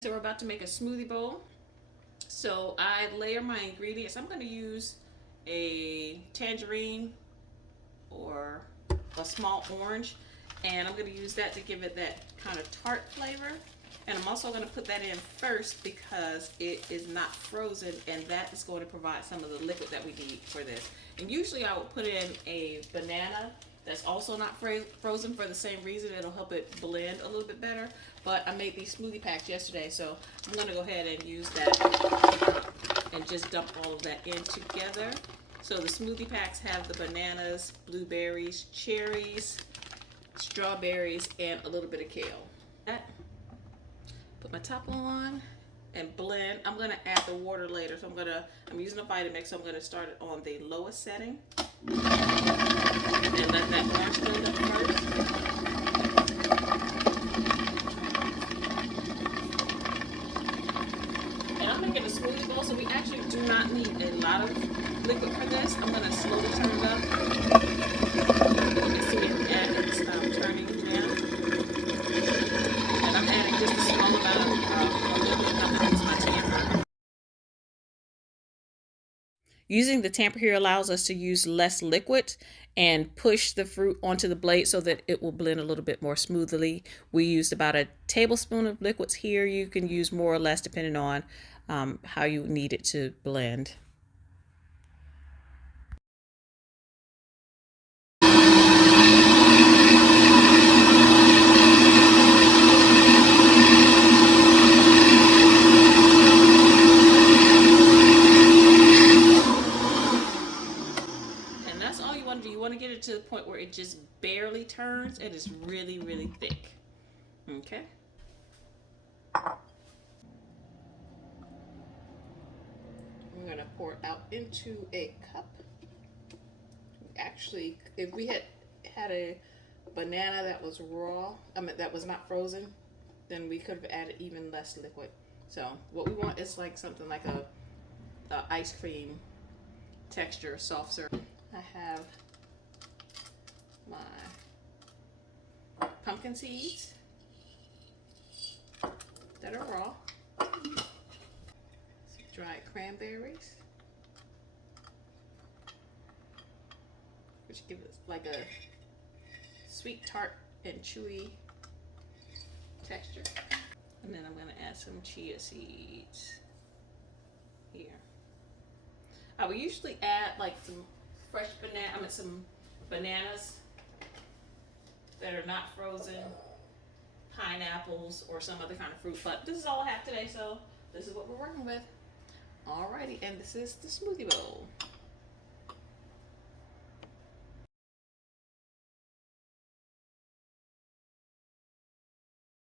So we're about to make a smoothie bowl. So I layer my ingredients. I'm going to use a tangerine or a small orange, and I'm going to use that to give it that kind of tart flavor. And I'm also going to put that in first because it is not frozen, and that is going to provide some of the liquid that we need for this. And usually I would put in a banana that's also not frozen for the same reason. It'll help it blend a little bit better. But I made these smoothie packs yesterday, so I'm going to go ahead and use that and just dump all of that in together. So the smoothie packs have the bananas, blueberries, cherries, strawberries, and a little bit of kale. Put my top on and blend. I'm going to add the water later, so I'm using a Vitamix, so I'm going to start it on the lowest setting and let that orange blend up first. And I'm making a smoothie bowl, so we actually do not need a lot of liquid for this. I'm going to slowly turn it up. You can see it add it's turning down. And I'm adding just a small amount of I'm going to use my tamper. Using the tamper here allows us to use less liquid and push the fruit onto the blade so that it will blend a little bit more smoothly. We used about a tablespoon of liquids here. You can use more or less depending on how you need it to blend. That's all you want to do. You want to get it to the point where it just barely turns and it's really, really thick. Okay. We're going to pour it out into a cup. Actually, if we had a banana that was raw, that was not frozen, then we could have added even less liquid. So what we want is like something like a ice cream texture, soft serve. I have my pumpkin seeds that are raw, some dried cranberries, which gives it like a sweet, tart, and chewy texture. And then I'm going to add some chia seeds here. I would usually add like some fresh some bananas that are not frozen, pineapples, or some other kind of fruit. But this is all I have today, so this is what we're working with. Alrighty, and this is the smoothie bowl.